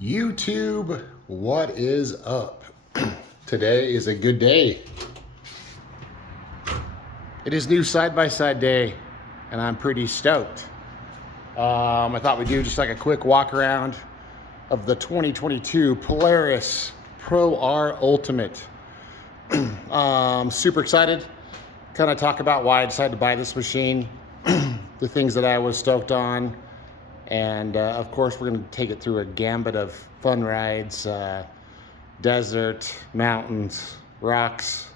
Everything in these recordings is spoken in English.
YouTube, what is up? Today is a good day. It is new side-by-side day, and I'm pretty stoked. I thought we'd do just like a quick walk around of the 2022 Polaris Pro R Ultimate. Super excited. Kind of talk about why I decided to buy this machine, the things that I was stoked on, and of course we're going to take it through a gambit of fun rides, desert, mountains, rocks,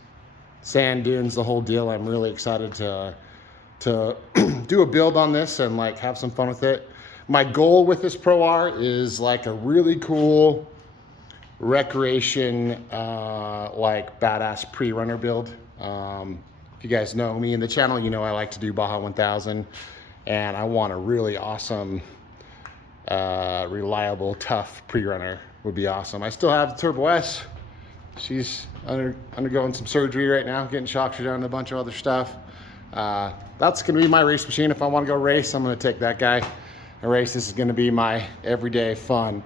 sand dunes, the whole deal. I'm really excited to do a build on this and like have some fun with it. My goal with this Pro R is like a really cool recreation, like badass pre-runner build. If you guys know me in the channel, you know I like to do Baja 1000, and I want a really awesome, reliable, tough pre-runner. Would be awesome. I still have the Turbo S. She's undergoing some surgery right now, getting shock done and a bunch of other stuff. That's gonna be my race machine. If I want to go race, I'm gonna take that guy and race. This is gonna be my everyday fun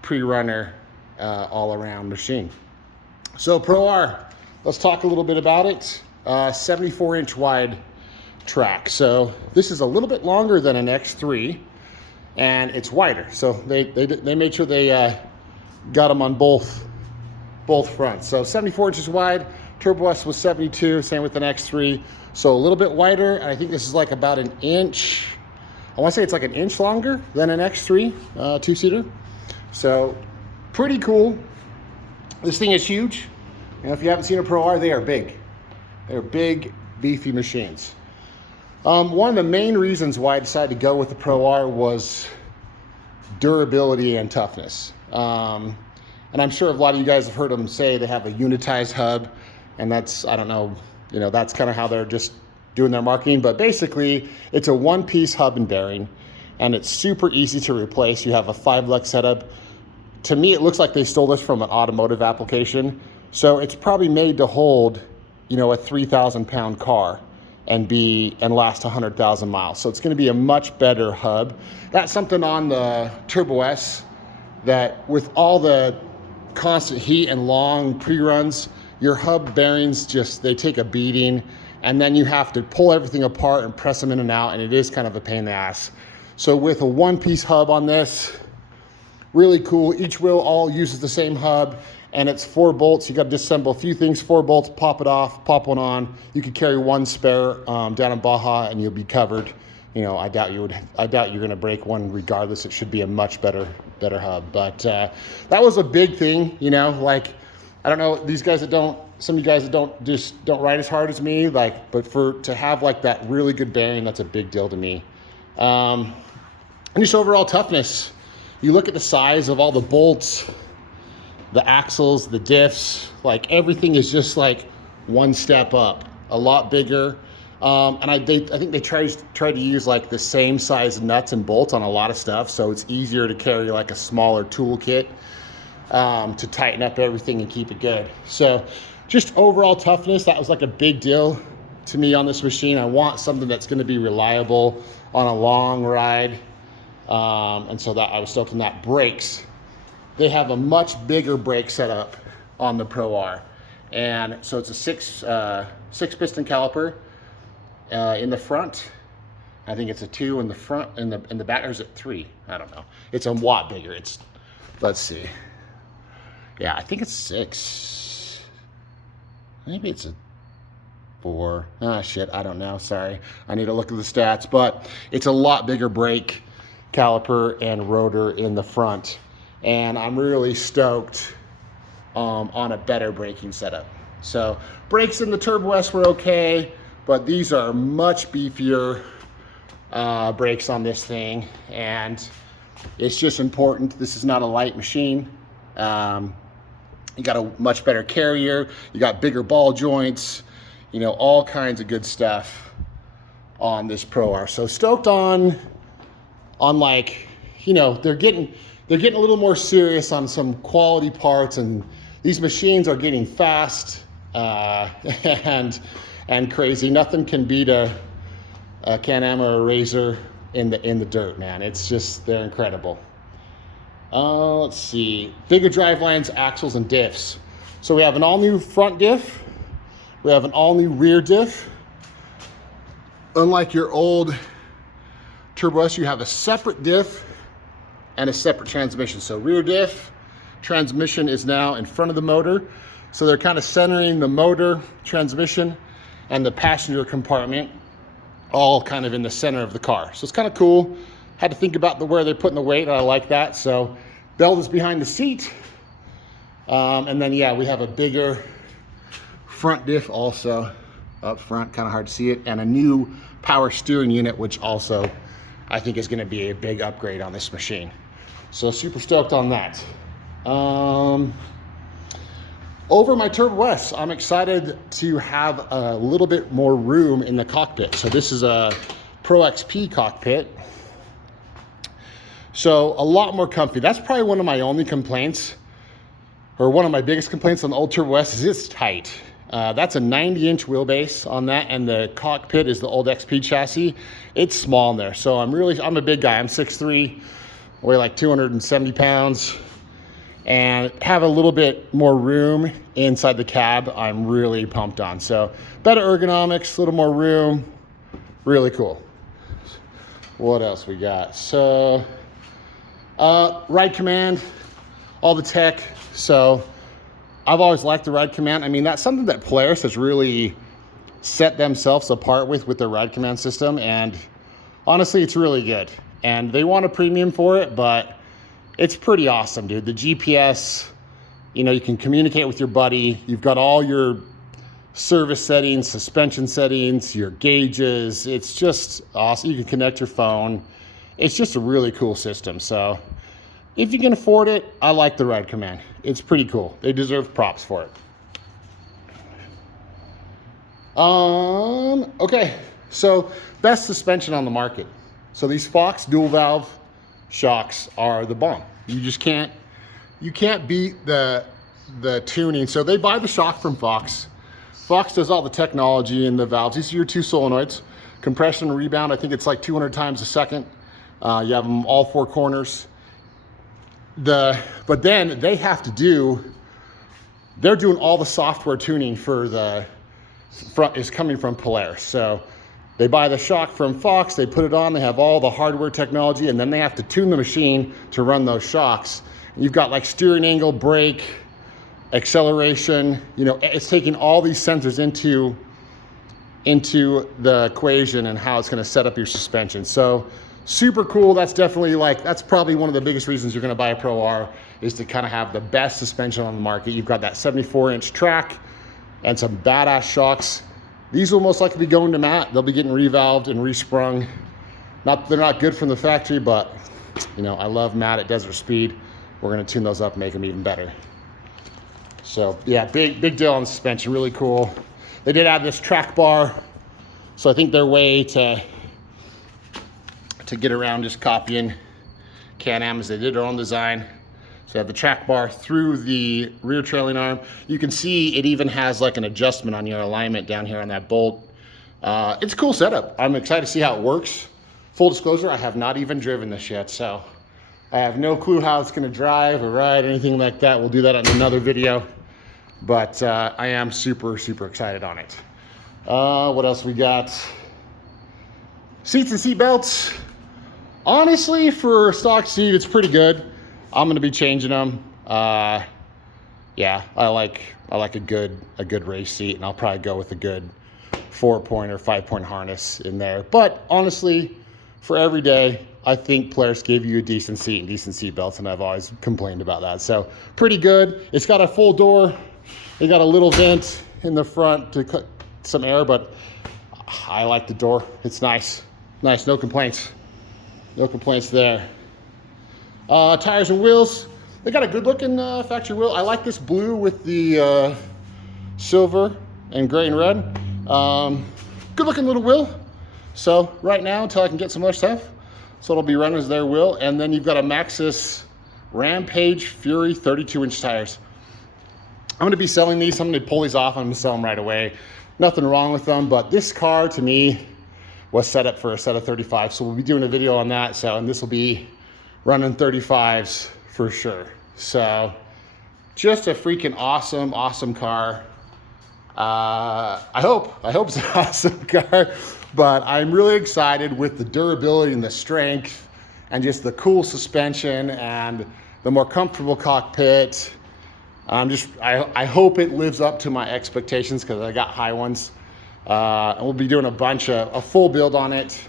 pre-runner, all around machine. So Pro R, let's talk a little bit about it. 74-inch wide track. So this is a little bit longer than an X3, and it's wider. So they made sure they got them on both fronts. So 74 inches wide. Turbo S was 72, same with an X3. So a little bit wider, and I think this is like about an inch. I want to say it's like an inch longer than an X3 two-seater. So pretty cool. This thing is huge. And if you haven't seen a Pro R, they are big. They're big, beefy machines. One of the main reasons why I decided to go with the Pro R was durability and toughness. And I'm sure a lot of you guys have heard them say they have a unitized hub, and that's, I don't know, you know, that's kind of how they're just doing their marketing, but basically it's a one-piece hub and bearing, and it's super easy to replace. You have a 5-lug setup. To me, it looks like they stole this from an automotive application. So it's probably made to hold, you know, a 3,000-pound car and last 100,000 miles. So it's going to be a much better hub. That's something on the Turbo S that with all the constant heat and long pre-runs, your hub bearings they take a beating, and then you have to pull everything apart and press them in and out, and it is kind of a pain in the ass. So with a one-piece hub on this, really cool. Each wheel all uses the same hub, and it's 4 bolts. You got to disassemble a few things, 4 bolts, pop it off, pop one on. You could carry one spare down in Baja, and you'll be covered. You know, I doubt you're going to break one regardless. It should be a much better hub. But that was a big thing, you know, like, I don't know, some of you guys that don't ride as hard as me, like, but to have like that really good bearing, that's a big deal to me. And just overall toughness. You look at the size of all the bolts, the axles, the diffs, like everything is just like one step up, a lot bigger. And I think they try to use like the same size nuts and bolts on a lot of stuff, so it's easier to carry like a smaller toolkit to tighten up everything and keep it good. So just overall toughness, that was like a big deal to me on this machine. I want something that's going to be reliable on a long ride, and so that I was stoked on that. Brakes, they have a much bigger brake setup on the Pro R, and so it's a six piston caliper. In the front, I think it's a 2 in the front, in the back, or is it 3? I don't know. It's a lot bigger. Let's see. Yeah, I think it's 6. Maybe it's a 4. Ah, shit, I don't know. Sorry, I need to look at the stats, but it's a lot bigger brake caliper and rotor in the front, and I'm really stoked on a better braking setup. So brakes in the Turbo S were okay, but these are much beefier brakes on this thing, and it's just important. This is not a light machine. You got a much better carrier, you got bigger ball joints, you know, all kinds of good stuff on this Pro R. So stoked on like, you know, they're getting a little more serious on some quality parts, and these machines are getting fast and crazy. Nothing can beat a Can-Am or a Razor in the dirt, man. It's just, they're incredible. Let's see, bigger drive lines, axles, and diffs. So we have an all new front diff. We have an all new rear diff. Unlike your old Turbo S, you have a separate diff and a separate transmission. So rear diff, transmission is now in front of the motor. So they're kind of centering the motor, transmission, and the passenger compartment all kind of in the center of the car. So it's kind of cool. Had to think about where they're putting the weight, and I like that. So belt is behind the seat. And then, yeah, we have a bigger front diff also up front, kind of hard to see it, and a new power steering unit, which also I think is going to be a big upgrade on this machine. So super stoked on that. Over my Turbo S, I'm excited to have a little bit more room in the cockpit. So this is a Pro XP cockpit. So a lot more comfy. That's probably one of my only complaints, or one of my biggest complaints on the old Turbo S, is it's tight. That's a 90-inch wheelbase on that, and the cockpit is the old XP chassis. It's small in there. So I'm a big guy. I'm 6'3", weigh like 270 pounds. And have a little bit more room inside the cab, I'm really pumped on. So better ergonomics, a little more room, really cool. What else we got? So ride command, all the tech. So I've always liked the ride command. I mean, that's something that Polaris has really set themselves apart with their ride command system. And honestly, it's really good. And they want a premium for it, but it's pretty awesome, dude. The GPS, you know, you can communicate with your buddy. You've got all your service settings, suspension settings, your gauges. It's just awesome. You can connect your phone. It's just a really cool system. So if you can afford it, I like the ride command. It's pretty cool. They deserve props for it. Okay, so best suspension on the market. So these Fox dual valve shocks are the bomb. You can't beat the tuning. So they buy the shock from Fox. Fox does all the technology and the valves. These are your 2 solenoids. Compression and rebound, I think it's like 200 times a second. You have them all 4 corners. But then they have to they're doing all the software tuning for the front is coming from Polaris. So they buy the shock from Fox, they put it on, they have all the hardware technology, and then they have to tune the machine to run those shocks. You've got like steering angle, brake, acceleration, you know, it's taking all these sensors into the equation and how it's gonna set up your suspension. So super cool. That's definitely that's probably one of the biggest reasons you're gonna buy a Pro R, is to kind of have the best suspension on the market. You've got that 74-inch track and some badass shocks. These will most likely be going to matte. They'll be getting revalved and resprung. They're not good from the factory, but you know, I love matte at desert speed. We're gonna tune those up and make them even better. So yeah, big deal on the suspension, really cool. They did add this track bar. So I think their way to get around just copying Can-Am is they did their own design. So you have the track bar through the rear trailing arm. You can see it even has like an adjustment on your alignment down here on that bolt. It's a cool setup. I'm excited to see how it works. Full disclosure, I have not even driven this yet, so I have no clue how it's gonna drive or ride, anything like that. We'll do that in another video. But I am super excited on it. What else we got? Seats and seat belts. Honestly, for a stock seat, it's pretty good. I'm gonna be changing them. Yeah, I like a good race seat, and I'll probably go with a good 4-point or 5-point harness in there. But honestly, for every day, I think Polaris gave you a decent seat and decent seat belts, and I've always complained about that. So pretty good. It's got a full door. It got a little vent in the front to cut some air, but I like the door. It's nice, no complaints. No complaints there. Tires and wheels, they got a good looking factory wheel. I like this blue with the silver and gray and red. Good looking little wheel. So right now, until I can get some other stuff, so it'll be running as their wheel. And then you've got a Maxxis Rampage Fury 32-inch tires. I'm gonna be selling these. I'm gonna pull these off. I'm gonna sell them right away. Nothing wrong with them, but this car to me was set up for a set of 35. So we'll be doing a video on that. So, and this will be running 35s for sure. So just a freaking awesome car. I hope it's an awesome car, but I'm really excited with the durability and the strength and just the cool suspension and the more comfortable cockpit. I hope it lives up to my expectations because I got high ones. And we'll be doing a full build on it,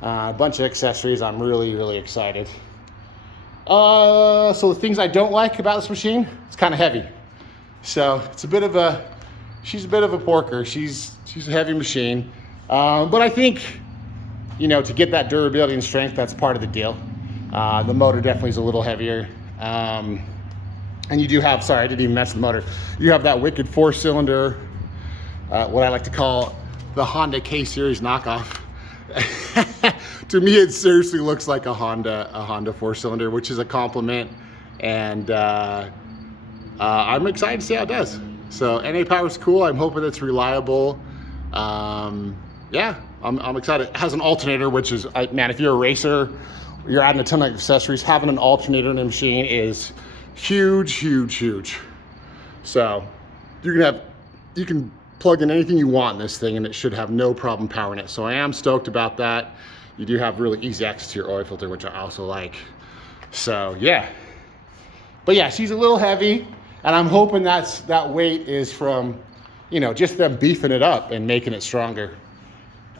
a bunch of accessories. I'm really excited. So the things I don't like about this machine, it's kind of heavy. So it's she's a bit of a porker. She's a heavy machine. But I think, to get that durability and strength, that's part of the deal. The motor definitely is a little heavier. And you do have, sorry, I didn't even mention the motor. You have that wicked 4-cylinder, what I like to call the Honda K-Series knockoff. To me, it seriously looks like a Honda 4-cylinder, which is a compliment. And I'm excited to see how it does. So NA power is cool. I'm hoping it's reliable. Yeah, I'm excited. It has an alternator, which is, man, if you're a racer, you're adding a ton of accessories, having an alternator in the machine is huge. So you can plug in anything you want in this thing and it should have no problem powering it. So I am stoked about that. You do have really easy access to your oil filter, which I also like. So yeah, but yeah, she's a little heavy and I'm hoping that weight is from, just them beefing it up and making it stronger.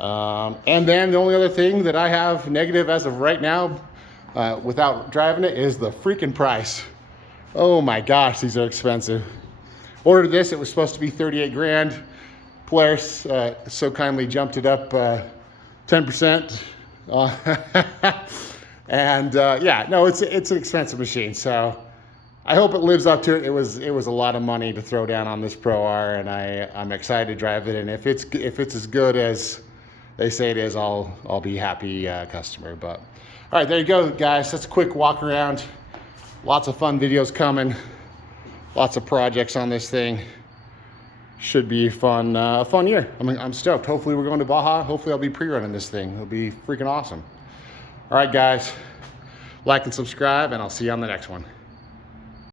And then the only other thing that I have negative as of right now, without driving it, is the freaking price. Oh my gosh, these are expensive. Ordered this, it was supposed to be 38 grand. Polaris so kindly jumped it up 10%. And yeah, no, it's an expensive machine. So I hope it lives up to it. It was a lot of money to throw down on this Pro R, and I'm excited to drive it. And if it's as good as they say it is, I'll be happy customer. But all right, there you go, guys. That's a quick walk around. Lots of fun videos coming. Lots of projects on this thing. Should be a fun year. I'm stoked. Hopefully we're going to Baja. Hopefully I'll be pre-running this thing. It'll be freaking awesome. All right, guys. Like and subscribe, and I'll see you on the next one.